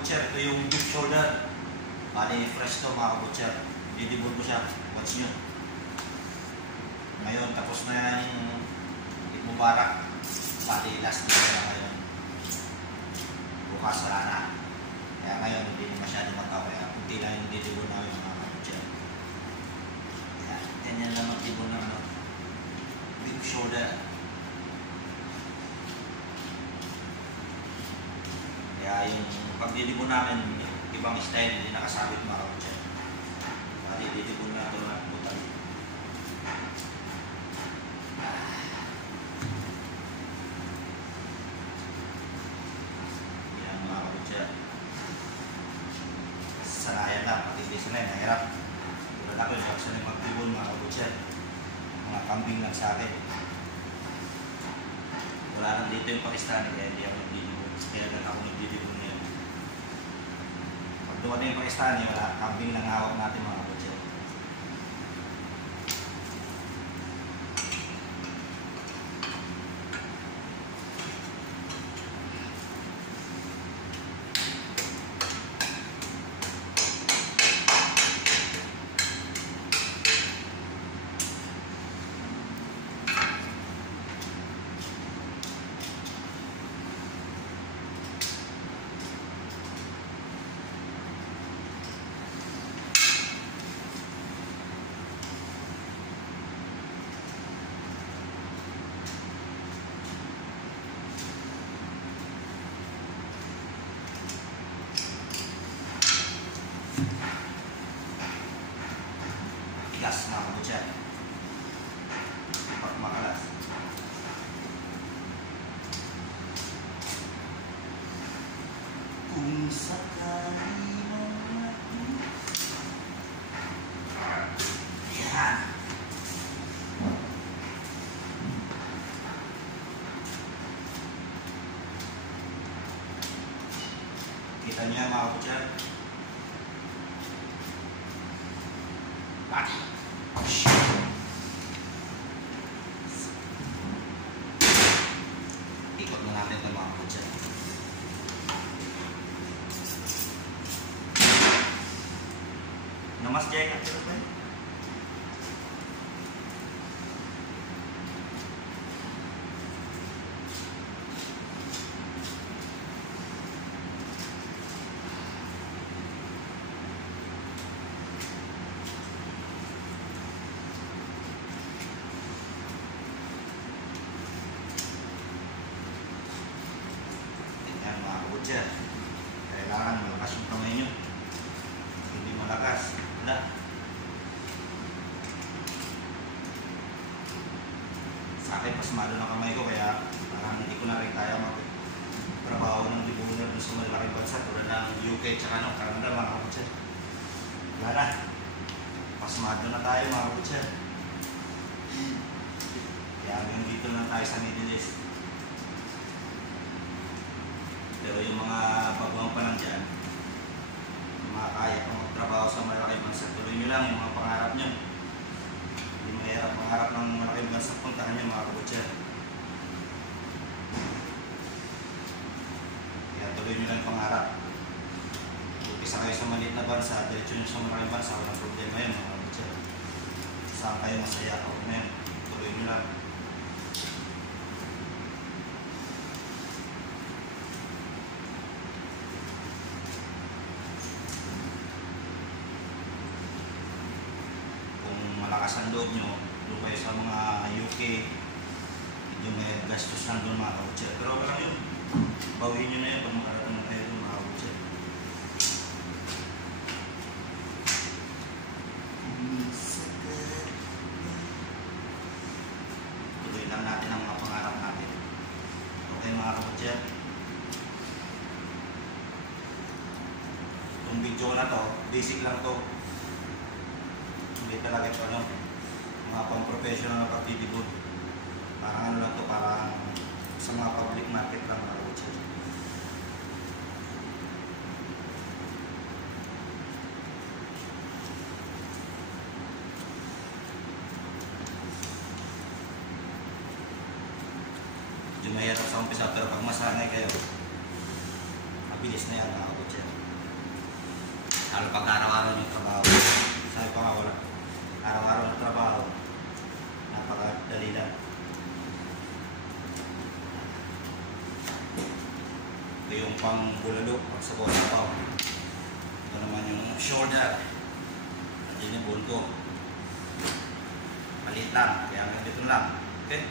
kabutcher. Ito yung beef shoulder. Bali, fresh to mga kabutcher. Didibon ko siya. Watch nyo. Ngayon, tapos na yung Mubarak. Bali, last day na ngayon. Bukas wala na. Kaya ngayon, hindi masyado mataw. Kaya kunti lang yung didibon namin mga kabutcher. Kaya, ganyan lang magdibon ng beef shoulder. Kaya yung pagdidibon namin, ibang style, hindi nakasabit mga kabutcher. Bali, didibon na ito na butal. Yan mga kabutcher. Sanayan lang, pati hindi sanay, nahirap. Tulad ako yung sanay magdibon mga kabutcher. Mga kambing lang sa akin. Wala nang dito yung Pakistani, kaya hindi ako nagdidibon. Kaya lang ako nagdidibon ngayon. Pag dumating yung Pakistani, wala, kambing lang hawak natin mga kabutcher. Gas mga kabutcher. Ipak makalas. Kung sakali man yan. Kita niyo mga kabutcher. Bati. Ikot na natin ito mga kabutcher. Namas jaya ka ito ba? Kabutcher, kailangan malakas yung kamay nyo. Hindi malakas, wala. Sa akin, pasmado ng kamay ko, kaya parang hindi ko na rin kaya magtrabaho ng dibuner dun sa malaking bansa tulad ng UK tsaka Canada mga kabutcher. Wala na. Pasmado na tayo mga kabutcher. Kaya hanggang dito na tayo sa Middle East. Pero yung mga baguang pa lang dyan, yung mga kaya pang magtrabaho sa malaking bansa, tuloy nyo lang yung mga pangarap nyo. Hindi mahirap pangarap ng malaking bansa, puntahan nyo mga kabutcher. Kaya tuloy nyo lang yung pangarap. Umpisa kayo sa maliit na bansa, diretso nyo sa malaking bansa, walang problema yun mga kabutcher. Saan kayo masaya ako na yun, tuloy nyo lang. Malakas ang loob nyo, doon kayo sa mga UK, medyo may gastos lang doon mga kabutcher. Pero wala yun, bawiin nyo na yun pag makarating na kayo doon mga kabutcher. Tuloy lang natin ang mga pangarap natin. Okay mga kabutcher. Itong video na to, basic lang to. Hindi talaga ito mga pang-professional na pagdidibon. Parang ano lang ito, parang sa mga public market lang mga kabutcher. Medyo mahirap sa umpisa, pero pag masanay kayo, mabilis na yan mga kabutcher. Lalo pag araw-araw yung trabaho. Sabi pa nga wala. Araw-araw na trabaho. Napakadali lang. Ito yung pang bulalo, pag sa trabaho. Ito naman yung shoulder. At yun yung bunto. Maliit lang, kaya dito lang. Okay?